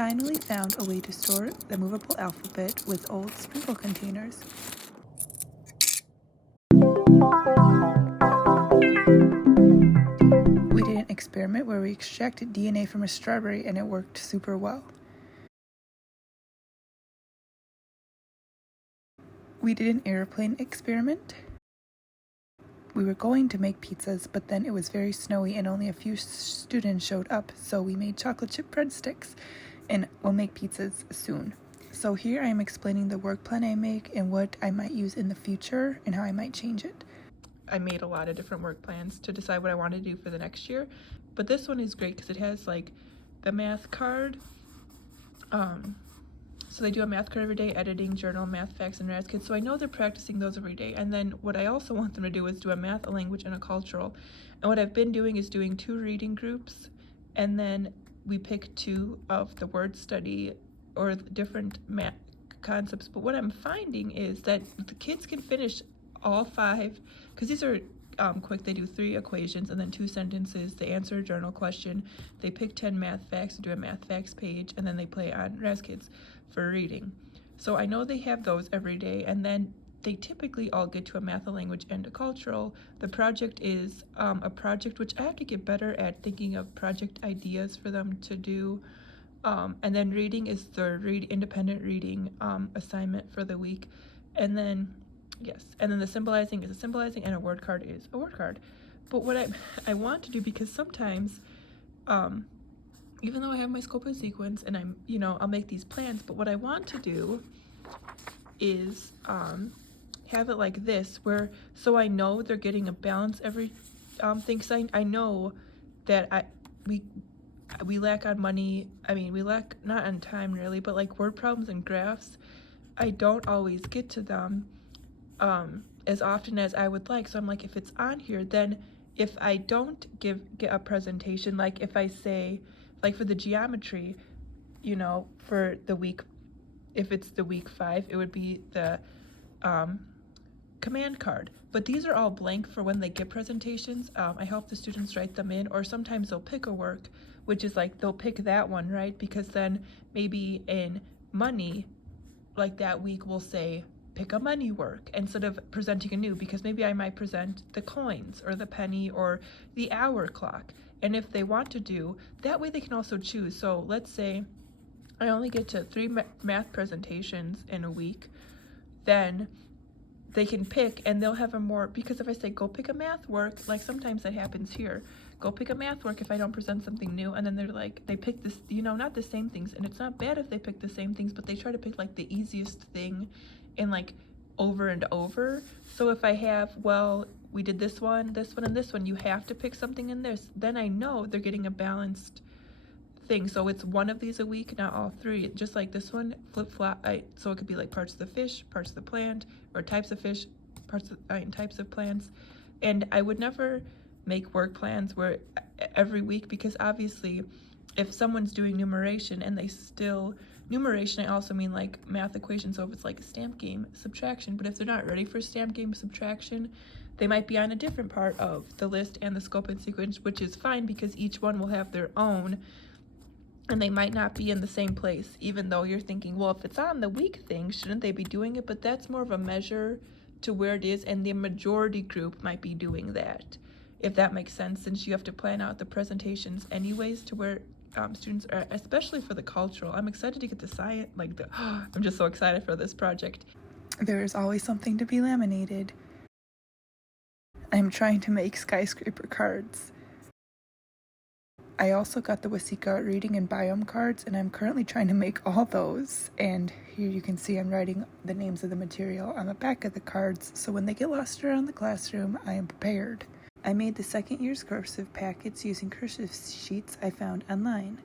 finally found a way to store the movable alphabet with old sprinkle containers. We did an experiment where we extracted DNA from a strawberry and it worked super well. We did an airplane experiment. We were going to make pizzas, but then it was very snowy and only a few students showed up, so we made chocolate chip breadsticks, and we'll make pizzas soon. So here I am explaining the work plan I make and what I might use in the future and how I might change it. I made a lot of different work plans to decide what I want to do for the next year, but this one is great because it has like the math card. So they do a math card every day, editing, journal, math facts, and RAS kids. So I know they're practicing those every day. And then what I also want them to do is do a math, a language, and a cultural. And what I've been doing is doing 2 reading groups, and then we pick 2 of the word study or different math concepts. But what I'm finding is that the kids can finish all 5, because these are quick. They do 3 equations and then 2 sentences. They answer a journal question. They pick 10 math facts and do a math facts page, and then they play on RAS Kids for reading. So I know they have those every day, and then they typically all get to a math, a language, and a cultural. The project is a project which I have to get better at thinking of project ideas for them to do. And then reading is the independent reading assignment for the week. And then and then the symbolizing is a symbolizing, and a word card is a word card. But what I want to do, because sometimes even though I have my scope and sequence and I'll make these plans, but what I want to do is have it like this, where so I know they're getting a balance every thing, because I know that we lack on money. I mean, we lack not on time really, but like word problems and graphs, I don't always get to them as often as I would like. So I'm like, if it's on here, then if I don't get a presentation, like if I say, like for the geometry, for the week, if it's the week 5, it would be the command card. But these are all blank for when they get presentations. I help the students write them in, or sometimes they'll pick a work, which is like they'll pick that one, right? Because then maybe in money, like that week we'll say, pick a money work instead of presenting a new, because maybe I might present the coins or the penny or the hour clock. And if they want to do, that way they can also choose. So let's say I only get to 3 math presentations in a week, then they can pick, and they'll have a more, because if I say go pick a math work, like sometimes that happens here, go pick a math work if I don't present something new, and then they're like, they pick this, not the same things, and it's not bad if they pick the same things, but they try to pick like the easiest thing and like over and over. So if I have, well, we did this one, and this one, you have to pick something in this, then I know they're getting a balanced thing. So it's 1 of these a week, not all 3. Just like this one, flip-flop. So it could be like parts of the fish, parts of the plant, or types of fish, types of plants. And I would never make work plans where every week, because obviously if someone's doing numeration and they still, numeration, I also mean like math equations, so if it's like a stamp game, subtraction, but if they're not ready for stamp game subtraction, they might be on a different part of the list and the scope and sequence, which is fine because each one will have their own, and they might not be in the same place, even though you're thinking, well, if it's on the week thing, shouldn't they be doing it? But that's more of a measure to where it is, and the majority group might be doing that, if that makes sense, since you have to plan out the presentations anyways to where students are, especially for the cultural. I'm excited to get the science, I'm just so excited for this project. There is always something to be laminated. I'm trying to make skyscraper cards. I also got the Wasika reading and biome cards, and I'm currently trying to make all those. And here you can see I'm writing the names of the material on the back of the cards, so when they get lost around the classroom, I am prepared. I made the second year's cursive packets using cursive sheets I found online.